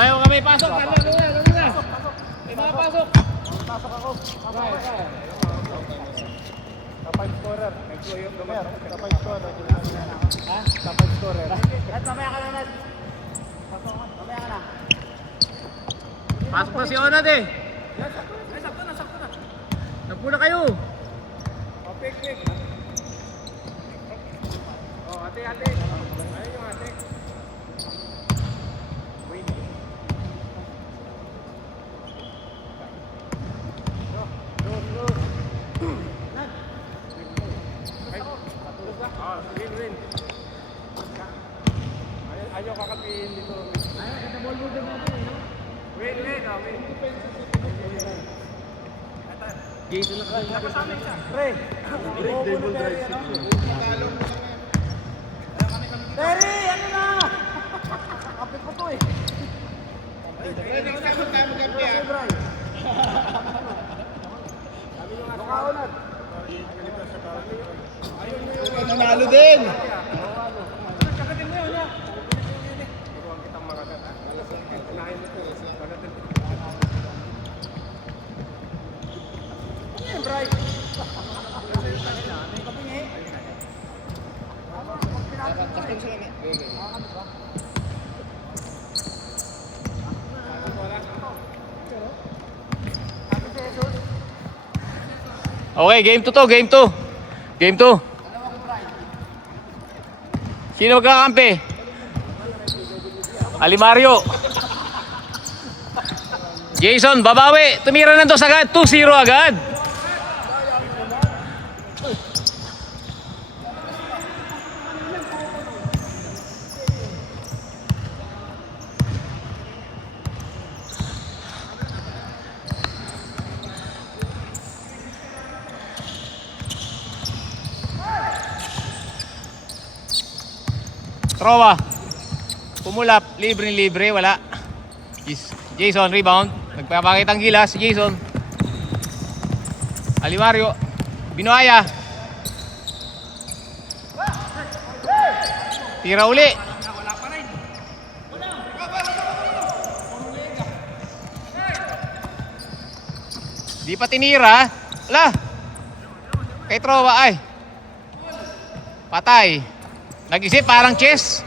Ayaw ka may pasok. Ano na? May mga pasok. Pasok ako. Kapag scorer. Kapag scorer. Ha? Kapag scorer. At mamaya ka na naman. Pasok ka. Mamaya ka na. Pasok na si Onad eh. Sakto na. Nagpuna kayo. O, pick. O, ate. Ayun yung ate. Wait. Go. Win. Ayaw kakapihin dito. Ayaw, kita ball movement natin eh. Win. Jason lang kayo. Tapos sa amin siya. Pre. Dribble drive. Terry, ano na? Kapit ko to eh. Lukaunad. Nanalo din. Kakatin mo yun, ha? Huwag kitang makagat, ha? Unahin mo to. Kakatin. Ano yan, Bray? Kapingi. Okay, game 2 to. Game 2. Sino magkakampi? Alimario. Jason, babawi. Tumira ng 2 agad. 2-0 agad. Trowa. Pumulap, libre, wala. Jason, rebound. Nagpapakita ang gilas si Jason. Alimario. Binuaya. Tira uli. Di pa tinira. Ala. Kay Trowa ay. Patay. Nag-isip parang chess.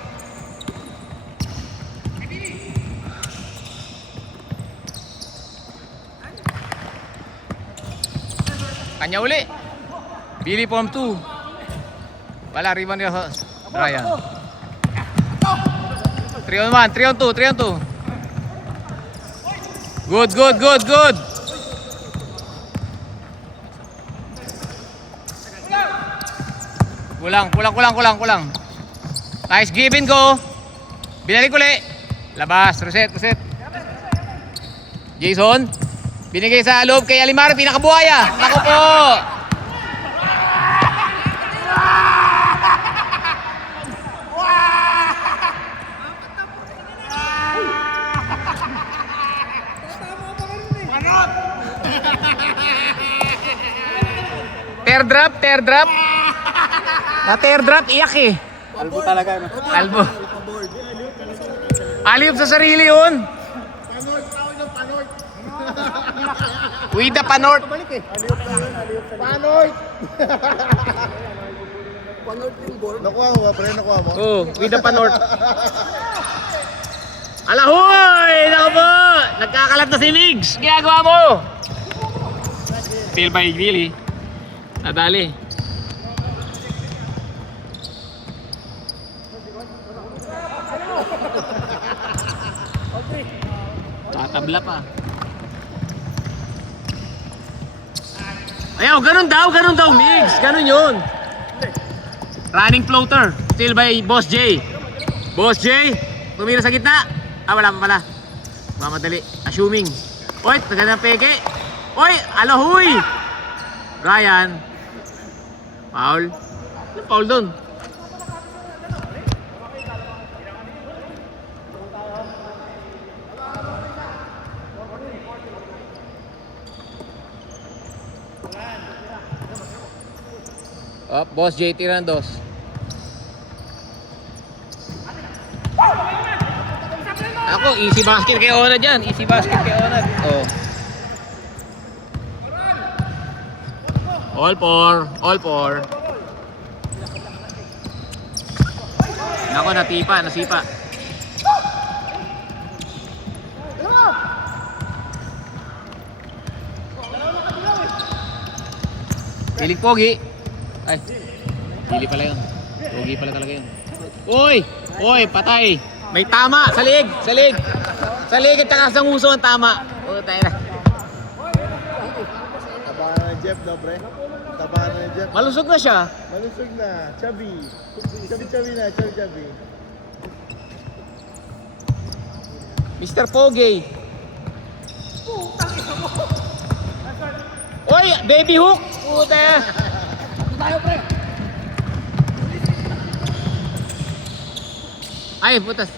Kanya uli. Billy form 2. Wala, rebound niya sa Brian. 3-on-1, 3-on-2. Good. Kulang. Nice give and go. Binalik uli. Labas, reset. Jason. Binigay sa loob kay Alimar, pinakabuhaya. Nako po. Teardrop. Na-teardrop, iyak eh. Albo talaga. Albo. Aliyop sa sarili yun. With the Panort. Panort yung board. Nakuha mo. Oh, with the Panort. Alahoy! Naku po! Nagkakalat na si Migs. Ginagawa mo! Feel by Billy. Nadali. Tatabla pa. Ayaw, ganun daw, Migs. Ganun yun. Running floater. Still by Boss J. Tumira sa gitna. Wala pa pala. Mamadali. Assuming. Oy, taga ng peke. Oy, alahoy! Ryan. Foul. Ano foul dun? Oh, Boss J tira ng 2. Ako, easy basket kay Onad yan. Easy basket kay Onad. Oh. All four. All four. Nako, nasipa. Piling pogi. Ay, pili pala yun. Pogi pala talaga yun. Uy, patay. May tama, sa liig. Sa liig at saka sa nguso ang tama. Tayo na. Tabahan na ni Jeff, no, pre? Tabahan na ni Jeff. Malusog na siya. Malusog na. Chubby. Chubby. Mr. Pogi. Uy, baby hook. Puta. Ay, putas.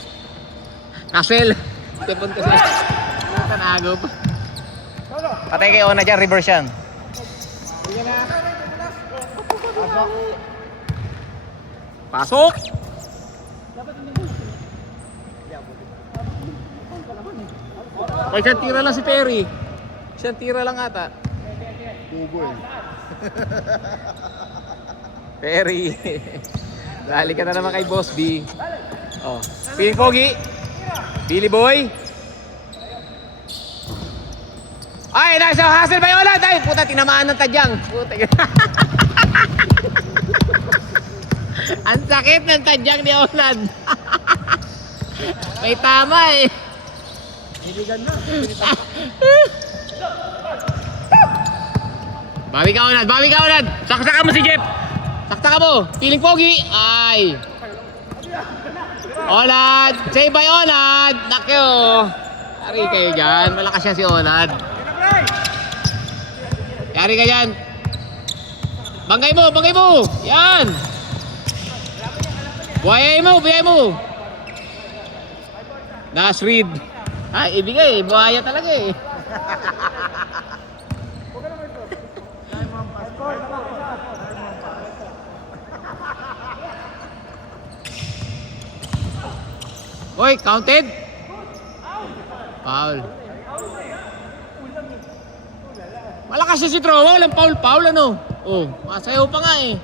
Kasel. Tepon kasi. Puta, naagop. Patay kay Ona dyan, reverse yan. Pasok. Ay, isang tira lang si Perry. Isang tira lang ata. Tubo eh. Perry. Dali ka na naman kay Boss B. Oh. Piling Pogi. Billy Boy. Ay, nasa hustle ba yun? Ay, puta, tinamaan ng tadyang. Puta. Ang sakit ng tadyang ni Onad. May tama eh. Hiligan na. Bawi ka Onad. Saksakan mo si Jeff. Saksakan mo. Piling Pogi. Ay. Onad. Save by Onad. Nakyo. Yari kayo dyan. Malakas siya si Onad. Yari ka dyan. Bangay mo. Yan. Buhayay mo. Last read. Ay, ibigay. Buhaya talaga eh. Oy, counted. Foul. Malakas siya si Trowa, walang foul ano. Oh, masayaw pa nga eh.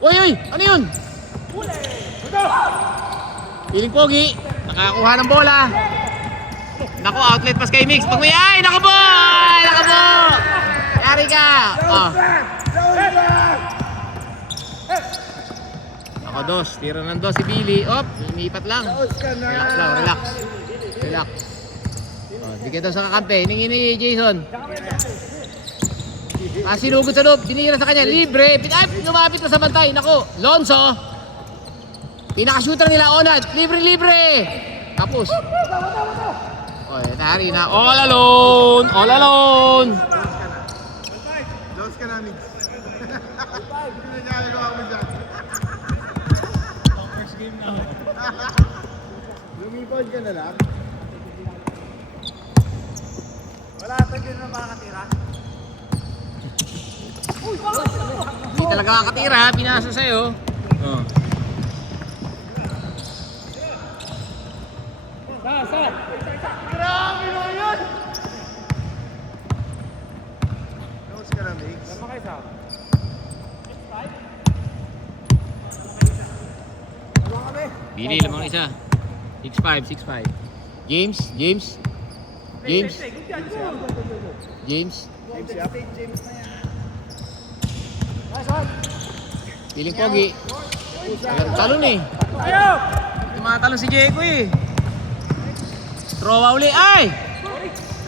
Oy, ano yun? Piling Pogi, nakakuha ng bola. Naku, outlet pass kay Mix. Pag may ay, naku po! Yari ka. Oh. Ako dos, tira ng dos si Billy. Op, inipat lang. Relax. Oh, di ka daw sa kakampi. Hiningi ni Jason. Sinugod sa loob. Binira sa kanya. Libre. Ay, lumapit na sa bantay. Naku, Lonzo. Pinaka-shooter nila, Onad. Libre. Tapos. Oh, nari na. All alone. Lost ka na, Mix. Hindi na nagagawa mo dyan. Lumipad ka na lang. Wala ito din na makakatira. Hindi talaga kakatira. Pinasa sa'yo. Oh. Grabe mo yun! Lost ka na, Mix. Billy, lamang isa. 6'5". James. Piling Pogi. Talon eh. Tumatalon si Diego eh. Throw uli. Ay!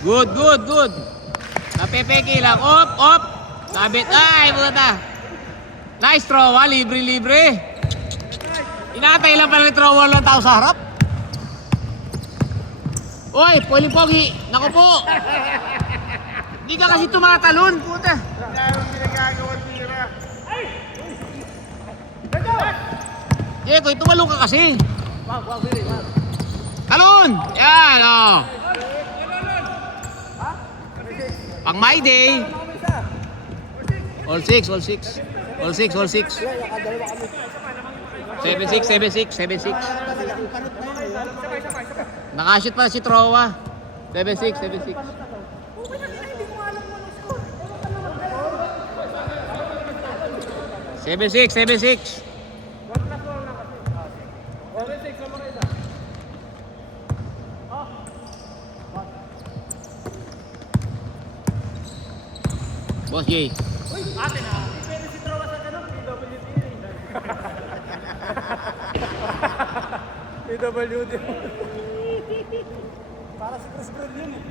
Good. Napepeke lang. Op. Sabit. Ay, puta. Nice throw. Libre. Inatay lang pala ni throw lang tao sa harap. Oy, Piling Pogi. Naku po. Hindi ka kasi tumatalon. Puta. Anong ginagawa tira? Diego, tumalong ka kasi. Talon! Yan, oh. Pang my day. All six. 7-6, 7-6, 7-6. Nakashoot pa si Trowa. 7-6, 7-6. 7-6, 7-6. Boss J. Ate na. Hindi pwede si Trowa sa ganun. PWD. Para si Chris Brun yun eh.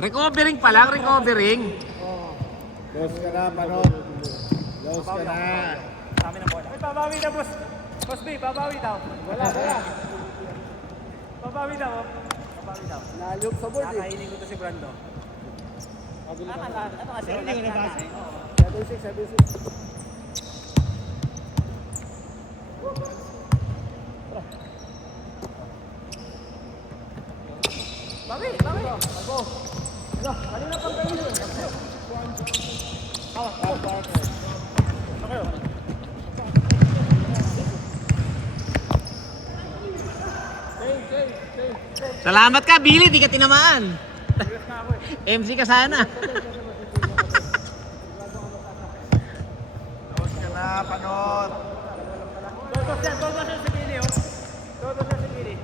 Recovering pa lang, recovering. Close ka na, Panot. Close ka na. Kami ng bola. Ay, babawi na, boss. Boss B, babawi daw. Wala. Babawi daw. Babawi daw. Nalok sa board eh. Kakainin ko to si Brando. Ano kasi? Hindi ko nabasa eh. 7-6. Bawi. Ako. Kanina pang kayo yun. Salamat ka, Billy. Di ka tinamaan. MC ka sana. Close ka na, Panot. Todos yan sa gili, oh. Todos yan sa gili.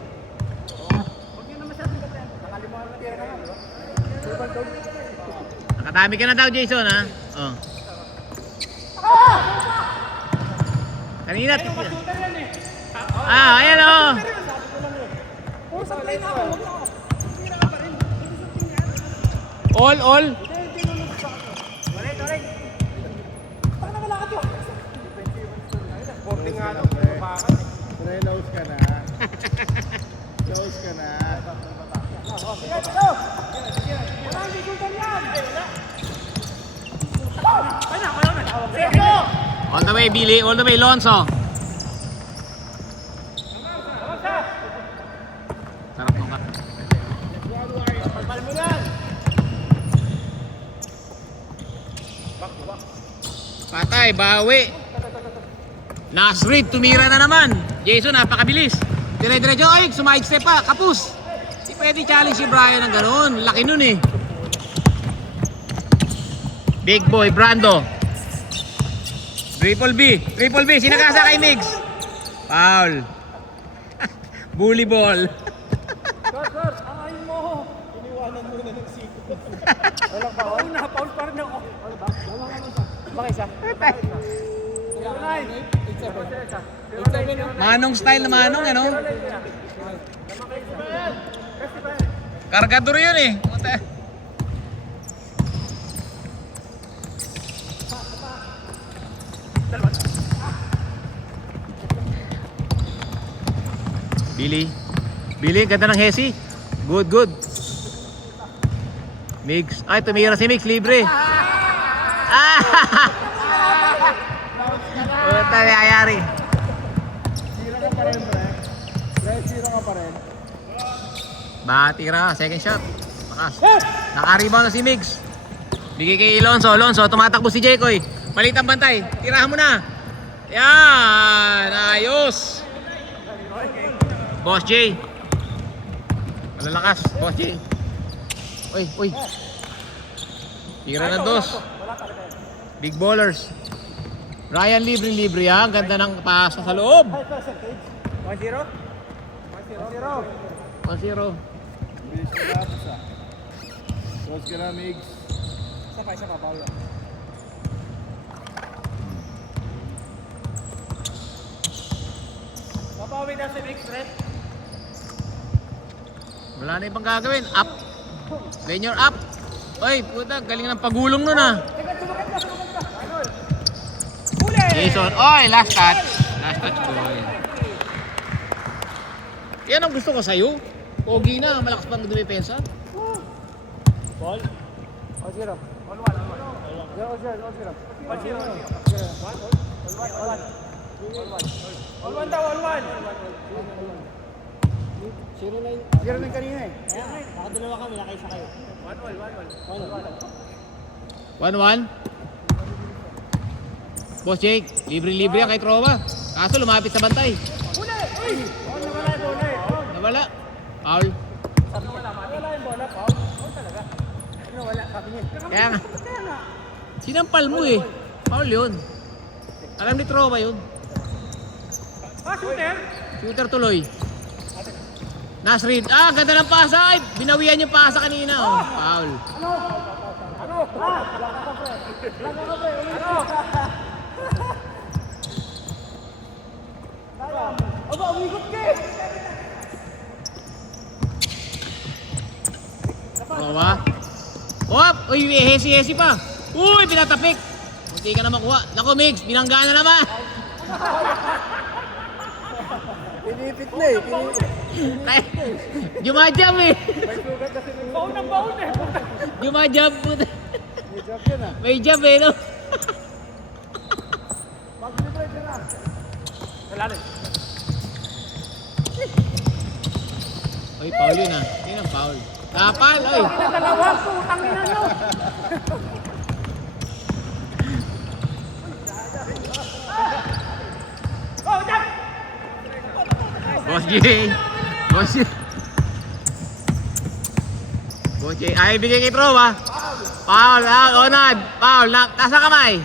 Huwag nyo na masyadong gatan. Nakalimuhan na tira ka nga, di ba? Nakatami ka na daw, Jason, ha? Oh. Kanina. Shooter yan eh. Ayan, oh. Puro sa play na ako. All. Ulit. Paano wala ka to? Sporting nga lang. Pre, close ka na. Close ka na. Sige, pero! Wala hindi shooter yan! Ay na! Seko! All the way, Billy. All the way, Lonzo. Sarap nung ka. Pagpal mo yan! Patay, bawi. Nasrid, tumira na naman. Jason, napakabilis. Dire-diretso, ay, sumide-step pa. Kapus. Di pwede challenge si Brian ng gano'n. Laki nun eh. Big boy, Brando. Triple B. Sinakasa kay Migs. Foul. Bully ball. Sir, angayin mo! Iniwanan mo na ng siko. Walang baon na, paul pa rin ako. Baka isa? 09. Manong style na Manong, ano? Kargador yun eh. Billy, ganda ng Hesi. Good. Migs. Ay, tumira si Migs, libre. Puta, nangyayari. Sira ka pa rin, pre. Pre, sira ka pa rin. Batira, second shot. Bakas. Naka-rebound na si Migs. Bigay kay Lonzo, tumatakbo si Jekoy. Malit ang bantay. Tirahan mo na. Yan, ayos. Boss J. Malalakas, Boss J. Uy. Tira ng dos. Big ballers. Ryan libre ha. Ganda ng pasa sa loob. 1-0? 1-0. 1-0. Bilis ka na, isa. Close ka na, Migs. Isa pa, Paolo. Papawi daw si Mix, Red. Wala na ibang gagawin. Up. Senior up. Oy, puta, galing ng pagulong nun ah. Huli! Jason, oy, last touch. Last touch, boy. Yan ang gusto ko sa'yo. Pogi na, malakas pang dumipensa. Ball. 1-0. 1-1. 1-1 daw, 1-1. 0-9 kanina eh. Nakadalawa kami, nakaisa kayo. 1-1. 1-1. Boss Jake, libre yan kay Trova. Kaso lumapit sa bantay. Nawala. Foul. Kaya nga. Sinampal mo eh. Foul yun. Alam ni Trova yun. Shooter tuloy. Nasrid. Ganda ng pasa. Ay, binawian yung pasa kanina. Oh, foul. Trova. Hop! Uy, hesi pa. Uy, pinatapik. Hindi ka na makuha. Naku, Migs, binangga na naman. Pinipit na eh. Jumajam eh. May sugat kasi ng Baon eh. Jumajam po. may job yan ah. May jab eh, no? Mag-libre ka na. Salalim. Uy, foul yun ah. Yun ang foul. Kapal, oy. Dalawa, putang ina nyo. Oh, jump! Boss J. Boss J. Boss J. Ay, bigay kay Trova. Foul, onad. Foul, nasa kamay.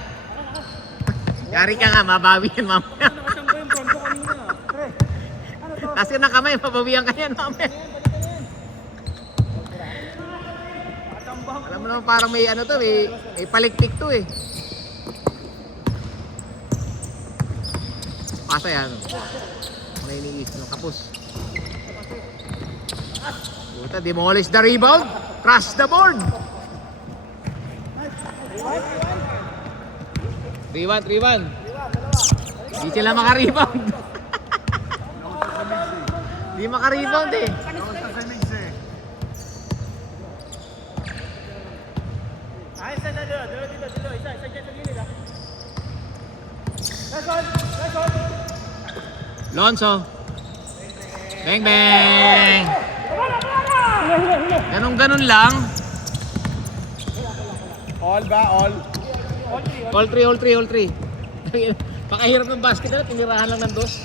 Yari ka nga, mabawi yan mamaya. Nakasangga yung bronco kanina. Pre, ano to? Kasi na kamay, mabawian ka yan mamaya. Alam mo naman parang may ano to, may paliktik to eh. Pasa yan. Mga iniis, no? Kapos. Puta, demolish the rebound. Crush the board. 3-1. Hindi sila makarebound. Hindi makarebound eh. Ay, isa na dito. Isa dyan sa gilid ah. Nice one. Lonzo. Bang bang. Ganun lang. All ba? All? All three. Pakahirap ng basket na, tinirahan lang ng dos.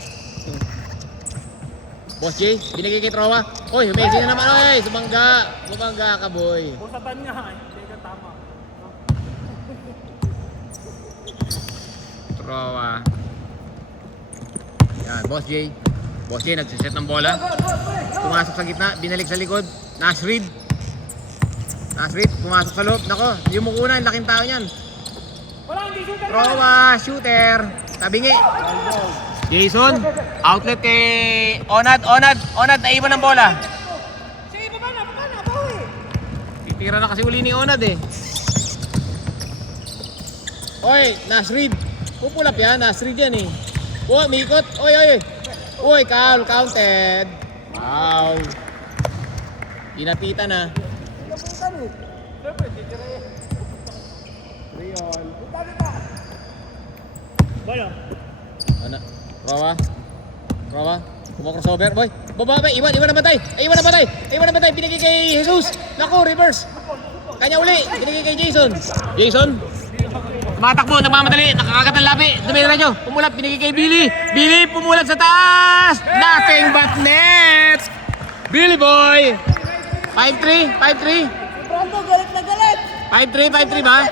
Boss J, binigay kay Trova. Oy, humesi na naman. Oy, Bumangga ka, boy. Pusatan nga eh. Hindi ka tama. Trova. Yan, Boss J. Boss J, nagsiset ng bola. Pumasok sa gitna, binalik sa likod. Nasrid, pumasok sa loob. Nako, yung mukuna, yung laking tao niyan. Wala, hindi shooter. Trova, shooter. Tabingi. Jason, outlet kay Onad, naiwan ng bola. Sige, baba na, bawi. Titira na kasi uli ni Onad eh. Oy, Nasrid. Pupulap yan, Nasrid yan eh. Uy, mikot. Oy. Uy, counted. Wow. Pinapitan na. Siyempre, titira eh. 3 all. Boyo. Ano? Trova. Crossover, boy. Baba, iwan na batay. Binigay kay Jesus. Naku, reverse. Kanya uli. Binigay kay Jason. Tumatakbo, nagmamadali. Nakakagat ng labi. Dumira nyo. Pumulat, binigay kay Billy. Billy, pumulat sa taas. Nothing but net. Billy boy. 5-3. Pronto, galit na galit. 5-3 ba?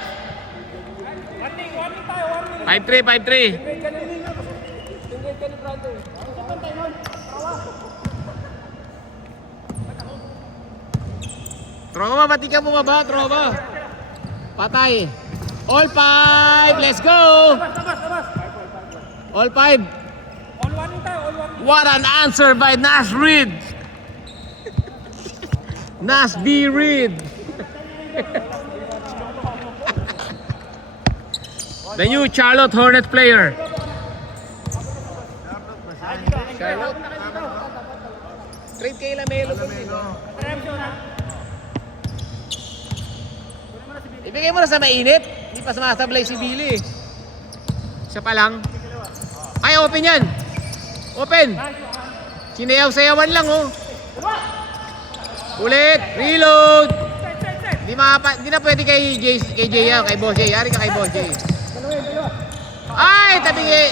Warning tayo. 5-3. Trova, pati ka bumaba, Trova. Patay. All 5, let's go. Labas. All 5. All warning tayo, all warning. What an answer by Nas Reed. Nas B. Reed. The new Charlotte Hornet player. Charlotte? Trade kay Lamelo. Ibigay mo na sa mainit. Hindi pa sumasablay si Billy. Siya pa lang. Ay, open yan. Open. Sinayaw-sayawan lang, oh. Ulit. Reload. Hindi na pwede kay Jay, kay Boss Jay. Yari ka kay Boss Jay. Ay, tabingi.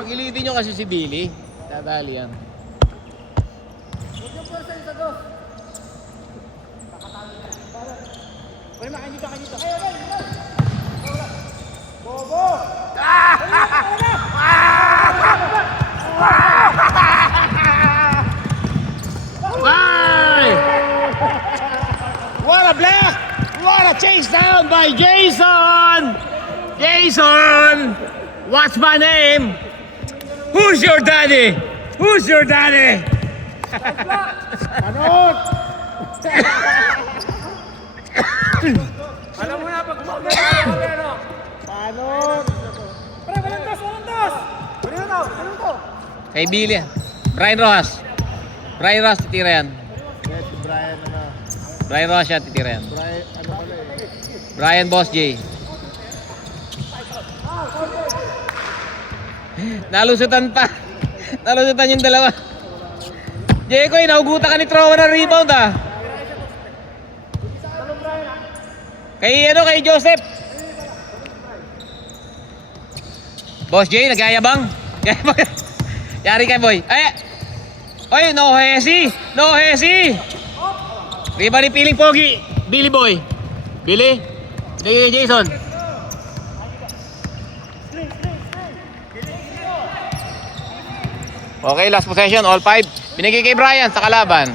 Pag-ilitin nyo kasi si Billy. Dadali yan. Huwag yung person sa dos. Pwede makain dito, kain dito. Bobo! Bye! What a block! What a chase down by Jason! Jason! What's my name? Who's your daddy? Who's your daddy? Anot! Alam mo na, pag ano? Anot! Pre, walang dos, walang dos! Ano to? Kay Billy. Brian Rojas. Brian Rojas titira yan. Yes, si Brian ano. Brian Rojas siya titira yan. Brian, ano pala eh. Brian Boss J. Nalusutan pa. Nalusutan yung dalawa. Jekoy, nahugutan ka ni Trowa ng rebound ah. Kay Joseph. Boss J, nagyayabang. Yari kay boy. Oy, no hesi. No hesi. Rebound ni Piling Pogi. Billy boy. Billy. Kay Jason. Okay, last possession, all 5. Binigay kay Brian sa kalaban.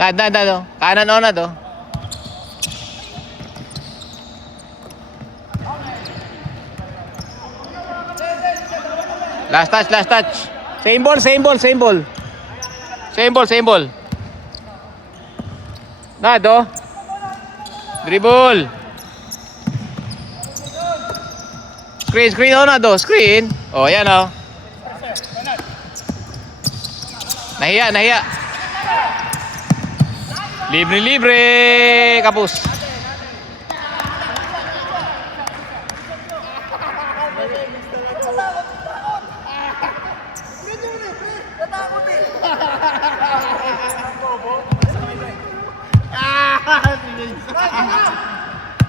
Dad, kanan o na do. Last touch. Same ball. Nado. Dribble. Screen o na do. Screen. Oh, yan o. Nahiya. Libre. Kapus.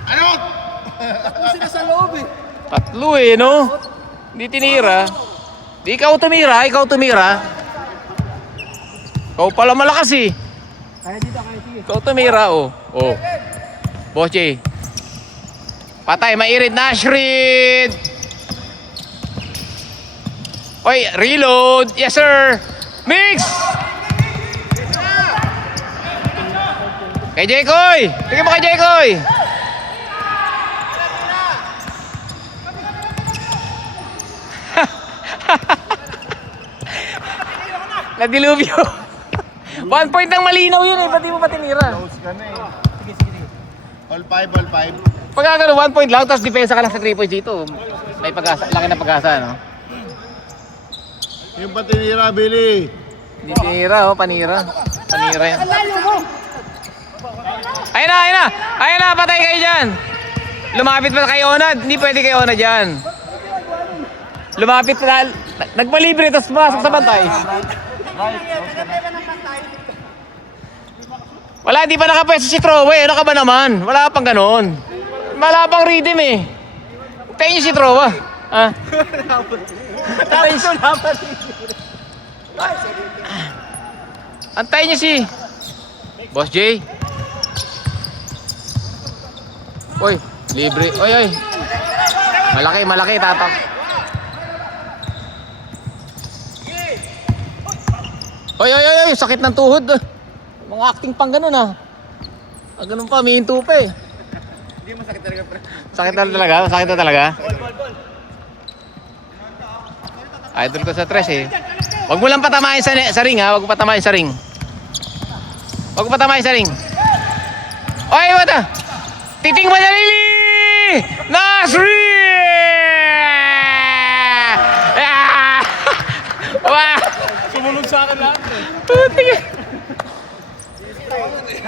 Anot! Sila sa loob eh. Tatlo eh, no? Hindi tinira. Di ikaw tumira. Ikaw pala malakas eh. Kaya dito, sige. Ikaw tumira, oh. Oh. Boss J. Patay, mairit na. Shred! Oy, reload. Yes, sir. Mix! Kay Jekoy! Tingin mo kay Jekoy! Nadilubyo. 1 point ng malinaw yun eh. Ba't di mo pa tinira? Close ka na eh. Sige. All 5. Pag gano'n, 1 point lang, tapos depensa ka lang sa 3 points dito. May pag-asa, laki na pag-asa, no? Yung patinira, Billy. Hindi tinira, oh, panira. Panira yan. Layo mo! Ayun na, patay kayo dyan. Lumapit pa kay Onad. Hindi pwede kay Onad dyan. Lumapit pa, nagpalibre, tapos pumasok sa bantay. Wala, di pa nakapwesto si Trowe. Ano ka ba naman? Wala pang ganon. Malabang rhythm eh. Tayo niyo si Trowa. Ha? Antayin niyo si Boss J. Oy, libre. Oy. Malaki, tatak. Oy, sakit ng tuhod. Mga acting pang ganun ah. Ganun pa, may hinto pa eh. Hindi mo sakit talaga, pre. Sakit na talaga? Idol ko sa tres eh. Huwag mo lang patamahin sa ring ha. Huwag mo patamahin sa ring. Oy, wata! Titing Madalili! Nasri!